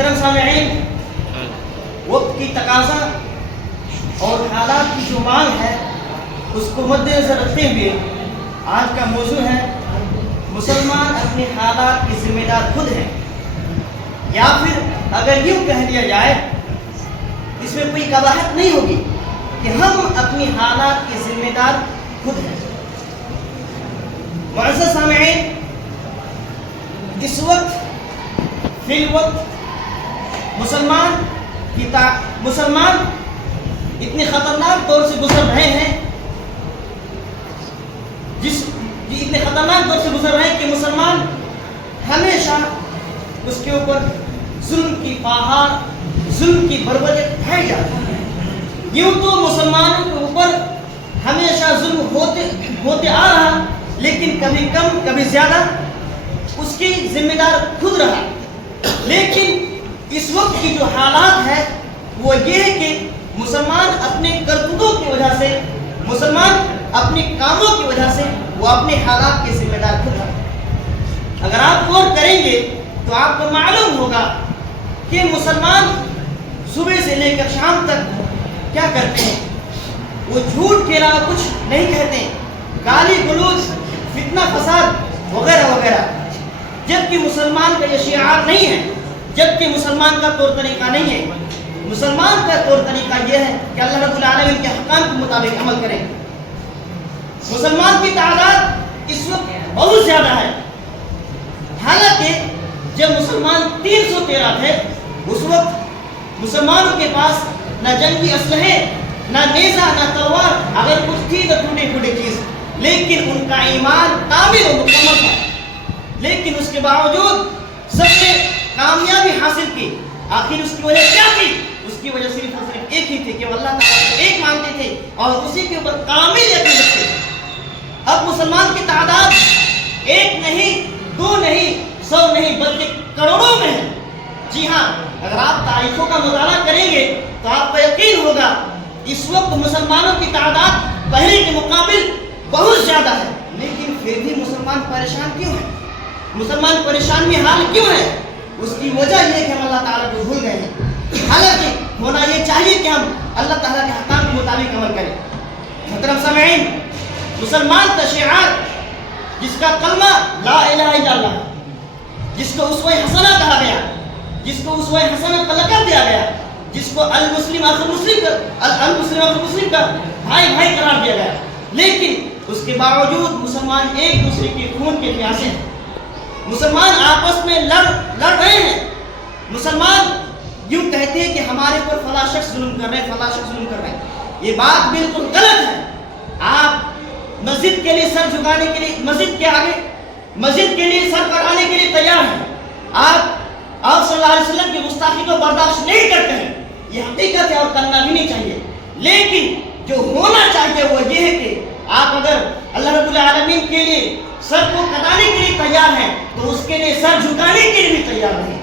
محترم سامعین، وقت کی تقاضا اور حالات کی جو مانگ ہے اس کو مد نظر رکھتے ہوئے آج کا موضوع ہے مسلمان اپنے حالات کے ذمہ دار خود ہیں، یا پھر اگر یوں کہہ دیا جائے اس میں کوئی قباحت نہیں ہوگی کہ ہم اپنی حالات کے ذمہ دار خود ہیں۔ معزز سامعین، اس وقت فی الوقت مسلمان اتنے خطرناک دور سے گزر رہے ہیں اتنے خطرناک دور سے گزر رہے ہیں کہ مسلمان ہمیشہ اس کے اوپر ظلم کی پہاڑ، ظلم کی بربجت ڈھائی جاتی ہے۔ یوں تو مسلمانوں کے اوپر ہمیشہ ظلم ہوتے آ رہا، لیکن کبھی کم کبھی زیادہ اس کی ذمہ دار خود رہا۔ لیکن اس وقت کی جو حالات ہے وہ یہ ہے کہ مسلمان اپنے کرتوتوں کی وجہ سے، مسلمان اپنے کاموں کی وجہ سے وہ اپنے حالات کے ذمہ دار خود ہے۔ اگر آپ غور کریں گے تو آپ کو معلوم ہوگا کہ مسلمان صبح سے لے کر شام تک کیا کرتے ہیں، وہ جھوٹ کے علاوہ کچھ نہیں کہتے، گالی گلوچ، فتنہ فساد وغیرہ وغیرہ، جبکہ مسلمان کا یہ شعار نہیں ہے، جبکہ مسلمان کا طور طریقہ نہیں ہے۔ مسلمان کا طور طریقہ یہ ہے کہ اللہ رب العالمین کے احکام کے مطابق عمل کریں۔ مسلمان کی تعداد اس وقت بہت زیادہ ہے، حالانکہ جب مسلمان 313 تھے اس وقت مسلمانوں کے پاس نہ جنگی اسلحے، نہ نیزہ، نہ تلوار، اگر کچھ تھی تو ٹوٹی پھوٹی چیز، لیکن ان کا ایمان کامل و مکمل تھا۔ لیکن اس کے باوجود سب نے کامیابی حاصل کی۔ آخر اس کی وجہ کیا تھی؟ اس کی وجہ صرف اور صرف ایک ہی تھی کہ وہ اللہ تعالیٰ کو ایک مانتے تھے اور اسی کے اوپر کامل یقین رکھتے تھے۔ اب مسلمان کی تعداد ایک نہیں، دو نہیں، 100 نہیں، بلکہ کروڑوں میں ہے۔ جی ہاں، اگر آپ تاریخوں کا مطالعہ کریں گے تو آپ کو یقین ہوگا اس وقت مسلمانوں کی تعداد پہلے کے مقابل بہت زیادہ ہے، لیکن پھر بھی مسلمان پریشان کیوں ہیں؟ مسلمان پریشان میں حال کیوں ہے؟ اس کی وجہ یہ ہے کہ ہم اللہ تعالیٰ کو بھول گئے ہیں، حالانکہ ہونا یہ چاہیے کہ ہم اللہ تعالیٰ کے احکام کے مطابق عمل کریں۔ محترم سامعین، مسلمان کا شعار، جس کا کلمہ لا الہ الا اللہ، جس کو اسوہ حسنہ کہا گیا، جس کو اسوہ حسنہ کا لقب دیا گیا، جس کو المسلم اخو مسلم کا بھائی بھائی قرار دیا گیا، لیکن اس کے باوجود مسلمان ایک دوسرے کے خون کے پیاسے ہیں۔ مسلمان آپس میں لڑ رہے ہیں۔ مسلمان یوں کہتے ہیں کہ ہمارے اوپر فلاں شخص ظلم کر رہے ہیں، فلاں شخص ظلم کر رہے ہیں۔ یہ بات بالکل غلط ہے۔ آپ مسجد کے لیے سر جھکانے کے لیے، مسجد کے آگے، مسجد کے لیے سر کٹانے کے لیے تیار ہیں۔ آپ صلی اللہ علیہ وسلم کی گستاخی کو برداشت نہیں کرتے ہیں، یہ حقیقت ہے اور کرنا بھی نہیں چاہیے۔ لیکن جو ہونا چاہیے وہ یہ ہے کہ آپ اگر اللہ رب العالمین کے لیے سر کو کٹانے کے لیے تیار ہیں تو اس کے لیے سر جھکانے کے لیے بھی تیار رہیں،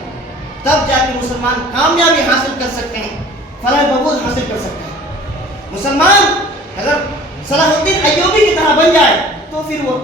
تب جا کے مسلمان کامیابی حاصل کر سکتے ہیں، فلاح بہبود حاصل کر سکتے ہیں۔ مسلمان اگر صلاح الدین ایوبی کی طرح بن جائے تو پھر وہ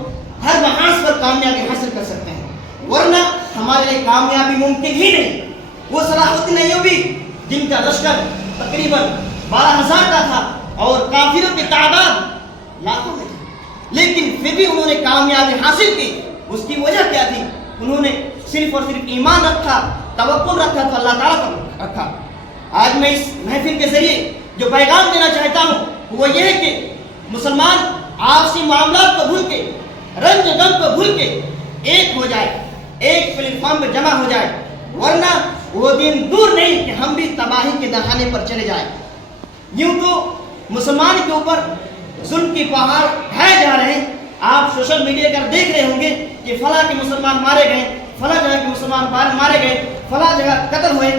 ہر محاذ پر کامیابی حاصل کر سکتے ہیں، ورنہ ہمارے لیے کامیابی ممکن ہی نہیں۔ وہ صلاح الدین ایوبی جن کا لشکر تقریباً 12,000 کا تھا اور کافروں کی تعداد لاکھوں میں تھی، لیکن پھر بھی انہوں نے کامیابی حاصل کی۔ اس کی وجہ کیا تھی؟ انہوں نے صرف اور صرف ایمان رکھا، توکل رکھا تو اللہ تعالیٰ پر رکھا۔ آج میں اس محفل کے ذریعے جو پیغام دینا چاہتا ہوں وہ یہ ہے کہ مسلمان آپسی معاملات کو بھول کے، رنج غم کو بھول کے ایک ہو جائے، ایک پلیٹ فارم پہ جمع ہو جائے، ورنہ وہ دن دور نہیں کہ ہم بھی تباہی کے دہانے پر چلے جائیں۔ یوں تو مسلمان کے اوپر ظلم کی پہاڑ ڈھائے جا رہے ہیں۔ آپ سوشل میڈیا پر دیکھ رہے ہوں گے کہ فلاں کے مسلمان مارے گئے، فلاں جگہ کے مسلمان مارے گئے، فلاں جگہ قتل ہوئے۔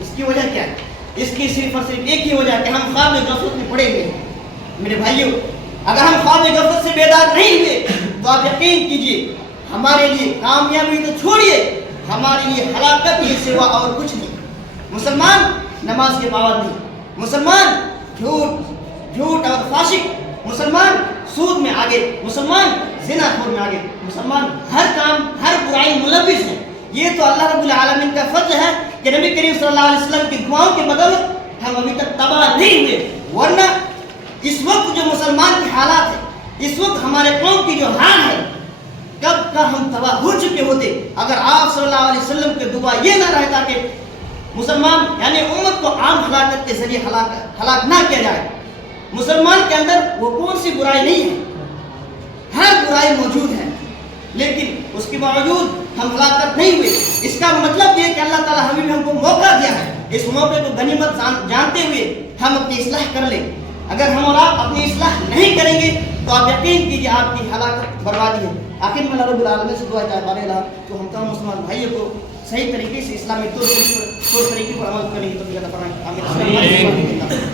اس کی وجہ کیا ہے؟ اس کی صرف اور صرف ایک ہی وجہ ہے کہ ہم خواب غفلت میں پڑے ہوئے ہیں۔ میرے بھائیوں، اگر ہم خواب غفلت سے بیدار نہیں ہوئے تو آپ یقین کیجئے ہمارے لیے کامیابی تو چھوڑیے، ہمارے لیے ہلاکت کے سوا اور کچھ نہیں۔ مسلمان نماز کے پابند نہیں، مسلمان جھوٹ اور فاشق، مسلمان سود میں آگے، مسلمان زنا خور میں آگے، مسلمان ہر کام ہر برائی ملوث ہے۔ یہ تو اللہ رب العالمین کا فضل ہے کہ نبی کریم صلی اللہ علیہ وسلم کی دعاؤں کی بدولت ہم ابھی تک تباہ نہیں ہوئے، ورنہ اس وقت جو مسلمان کی حالات ہے، اس وقت ہمارے قوم کی جو حال ہے، کب کا ہم تباہ ہو چکے ہوتے اگر آپ صلی اللہ علیہ وسلم کے دعا یہ نہ رہتا کہ مسلمان یعنی امت کو عام ہلاکت کے ذریعے ہلاک نہ کیا جائے۔ مسلمان کے اندر وہ کون سی برائی نہیں ہے، ہر برائی موجود ہے، لیکن اس کے باوجود ہم ہلاکت نہیں ہوئے۔ اس کا مطلب یہ کہ اللہ تعالیٰ ہم کو موقع دیا ہے، اس موقع کو غنیمت جانتے ہوئے ہم اپنی اصلاح کر لیں۔ اگر ہم اور آپ اپنی اصلاح نہیں کریں گے تو آپ یقین کیجیے آپ کی ہلاکت بربادی ہے۔ آخر میں اللہ رب العالمین سے دعا چاہتا رہا تو ہم تمام مسلمان بھائیوں کو صحیح طریقے سے اسلامی طور طریقے پر عمل کرنے کی توفیق عطا فرمائے۔ آمین۔